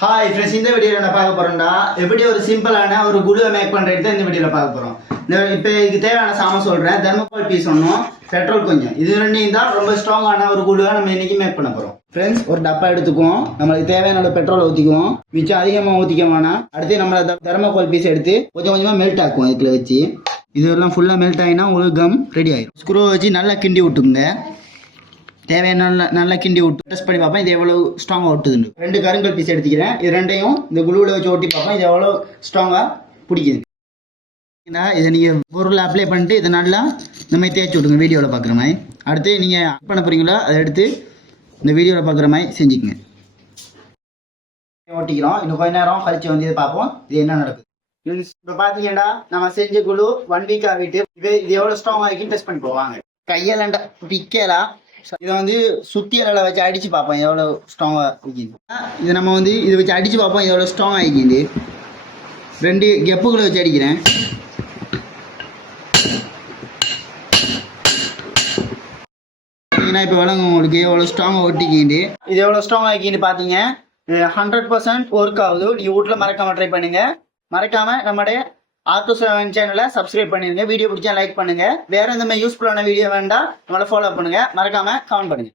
Hi friends, இந்த வீடியோவில் என்ன பார்க்க போகிறோம்டா எப்படி ஒரு சிம்பிளான ஒரு குழுவை மேக் பண்ணுறது இந்த வீடியோவில் பார்க்க போகிறோம். இப்போ இதுக்கு தேவையான சாமான் சொல்கிறேன். தெர்மோகால் பீஸ் ஒன்றும், பெட்ரோல் கொஞ்சம், இது ரெண்டையும் தான் ரொம்ப ஸ்ட்ராங்கான ஒரு குழுவை நம்ம இன்றைக்கி மேக் பண்ண போகிறோம். ஃப்ரெண்ட்ஸ், ஒரு டப்பா எடுத்துக்குவோம். நம்மளுக்கு தேவையான பெட்ரோல் ஊற்றிக்குவோம். மிச்சம் அதிகமாக ஊற்றிக்க வேணாம். அடுத்து நம்ம தெர்மோகால் பீஸ் எடுத்து கொஞ்சம் கொஞ்சமாக மெல்ட் ஆக்குவோம். இதுல வச்சு இதெல்லாம் ஃபுல்லாக மெல்ட் ஆகினா உங்களுக்கு கம் ரெடி ஆயிடும். ஸ்க்ரூ வச்சு நல்லா கிண்டி விட்டுங்க. தேவையான நல்லா கிண்டி விட்டு டெஸ்ட் பண்ணி பார்ப்பேன் இது எவ்வளோ ஸ்ட்ராங்காக ஒட்டுதுன்னு. 2 கருங்கல் பீஸ் எடுத்துக்கிறேன். இது ரெண்டையும் இந்த குழுவில் வச்சு ஒட்டி பார்ப்பேன் இது எவ்வளோ ஸ்ட்ராங்காக பிடிக்குது. இதை நீங்கள் பொருள் அப்ளை பண்ணிட்டு இதை நல்லா இந்த மாதிரி தேய்ச்சி விட்டுங்க. வீடியோவில் பார்க்குற மாதிரி அடுத்து நீங்கள் ஆட் பண்ண போகிறீங்களோ அதை எடுத்து இந்த வீடியோவில் பார்க்குற மாதிரி செஞ்சுக்குங்க. ஓட்டிக்கிறோம். இன்னும் கொஞ்ச நேரம் கழிச்சு வந்து இதை பார்ப்போம் இது என்ன நடக்குது. இப்போ பார்த்தீங்கன்னா நம்ம செஞ்ச குழு 1 வீக் ஆகிட்டு இது எவ்வளோ ஸ்ட்ராங் ஆகிக்குன்னு டெஸ்ட் பண்ணி போவாங்க. கையாலண்டா பிக்கலாம். இதை வந்து சுத்தியலை வச்சு அடிச்சு பார்ப்போம் எவ்வளோ ஸ்ட்ராங்காக இருக்குது. இதை நம்ம வந்து இதை வச்சு அடிச்சு பார்ப்போம் எவ்வளோ ஸ்ட்ராங் ஆகிக்குது. 2 கெப்புகளை வச்சு அடிக்கிறேன். இப்போ விளங்கும் உங்களுக்கு எவ்வளோ ஸ்ட்ராங்காக ஒட்டிக்கிண்டு இது எவ்வளோ ஸ்ட்ராங் ஆகிக்கின்னு பார்த்தீங்க. 100% ஒர்க் ஆகுது. நீங்கள் வீட்டில் மறக்காம ட்ரை பண்ணுங்க. மறக்காம நம்மளுடைய R27 சேனலை சப்ஸ்கிரைப் பண்ணிருங்க. வீடியோ பிடிச்சா லைக் பண்ணுங்க. வேற எந்த மாதிரி யூஸ்ஃபுல்லான வீடியோ வேண்டாம் நம்மளை ஃபாலோ பண்ணுங்க. மறக்காம கமெண்ட் பண்ணுங்க.